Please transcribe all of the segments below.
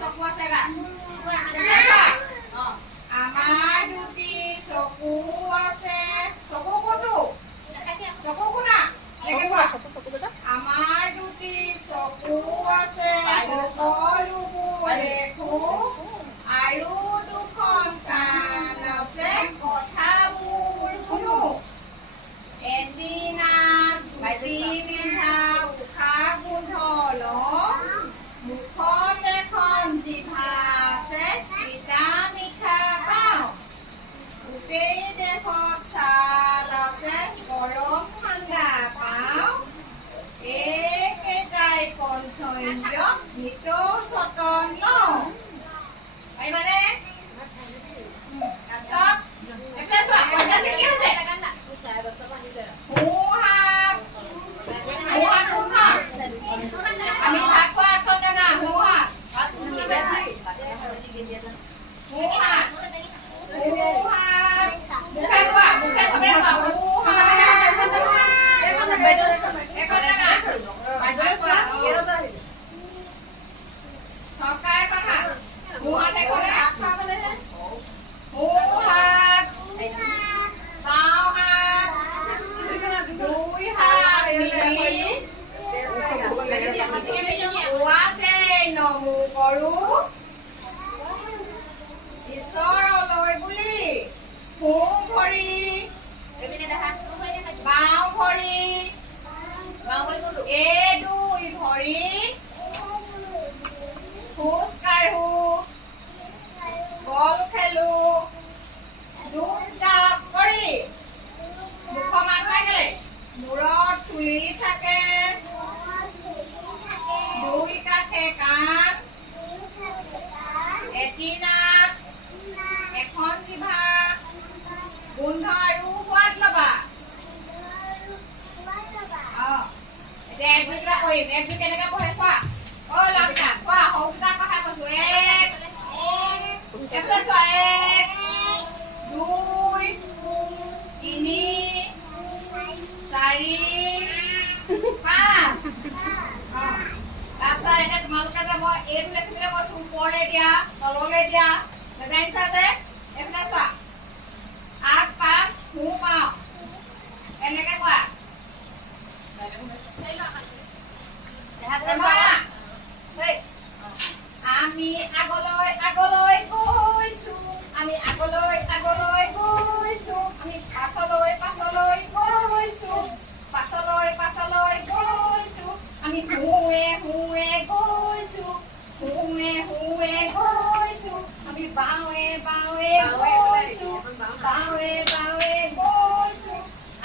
চকু আছে গা আমাৰ দুটি চকু আছে চকু কোনটো চকু কোনা আমাৰ দুটি চকু আছে সকলোবোৰ দেখো আৰু দুখন কাণ আছে কথাবোৰ শুনো এদিনা দুটি বিন্ধা উশা গোন্ধ লওঁ মুখত এখন জিভা আছে তিতা মিঠা পাওঁ গোটেই দেহত ছাল আছে গৰম ঠাণ্ডা পাওঁ এইকেইটাই পঞ্চইন্দ্ৰিয় নিতৌ যতন লওঁ পাৰিবানে তাৰপিছত এইফালে চোৱা পঞ্চায়তে কি হৈছে সোঁহাত কোনখন আমি ভাত খোৱা আঠখন জানা সোঁহাত মুখে কোৱা মুখে চবে কোৱা এখন জানা সংস্কাৰ এখন হাত সোঁহাত এখন সোঁহাত বাওঁ হাত দুই হাত পুৱাতেই নমো কৰোঁ ঈশ্বৰলৈ বুলি সোঁ ভৰি বাওঁ ভৰি এই দুই ভৰি খোজ কাঢ়ো বল খেলো ধূপ জাপ কৰি মুখৰ মানুহে গেলে মূৰত চুলি থাকে দুই কাষে কাণ এটি নাক এখন জিভা গোন্ধ আৰু সোৱাদ ল'বা এতিয়া এক দুই কিবা কৰিম এক দুই কেনেকে পঢ়ে চোৱা অ' লাভা চোৱা সৰুটা কথা কৈছো এইফালে চোৱা এক দুই তিনি চাৰি পাঁচ তাৰপিছত এতিয়া তোমালোকে যে মই এইটো লেখিবলৈ কৈছো ওপৰলৈ দিয়া তললৈ দিয়া জানিছা যে এইফালে চোৱা আগ পাঁচ সোঁ পাওঁ এনেকে কোৱা আমি আগলৈ আগলৈ গৈছো আমি আগলৈ আগলৈ গৈছো আমি পাছলৈ পাছলৈ গৈছো পাছলৈ পাছলৈ গৈছো আমি হুৱে হুৱে গৈছো হুৱে হুৱে গৈছো আমি বাৱে বাৱে গৈছো বাৱে বাৱে গৈছো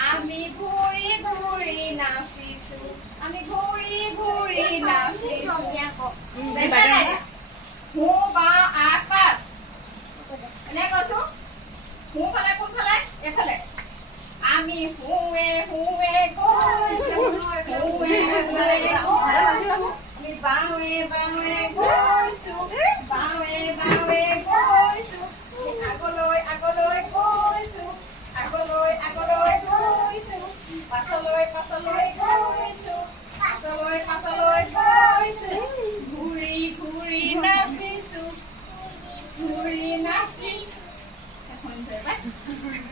আমি ঘূৰি ঘূৰি নাচিছো আমি ঘূৰি ঘূৰি নাচিছো সোঁ বাওঁ আগ পাঁচ এনে কৈছো সোঁফালে কোনফালে এইফালে আমি হুৱে হুৱে গৈছো হুৱে হুৱে গৈছো আমি বাৱে বাৱে গৈছো বাৱে বাৱে গৈছো আগলৈ আগলৈ গৈছো আগলৈ আগলৈ গৈছো পাছলৈ পাছলৈ গৈছো পাছলৈ পাছলৈ গৈছো ঘূৰি ঘূৰি নাচিছো ঘূৰি নাচিছো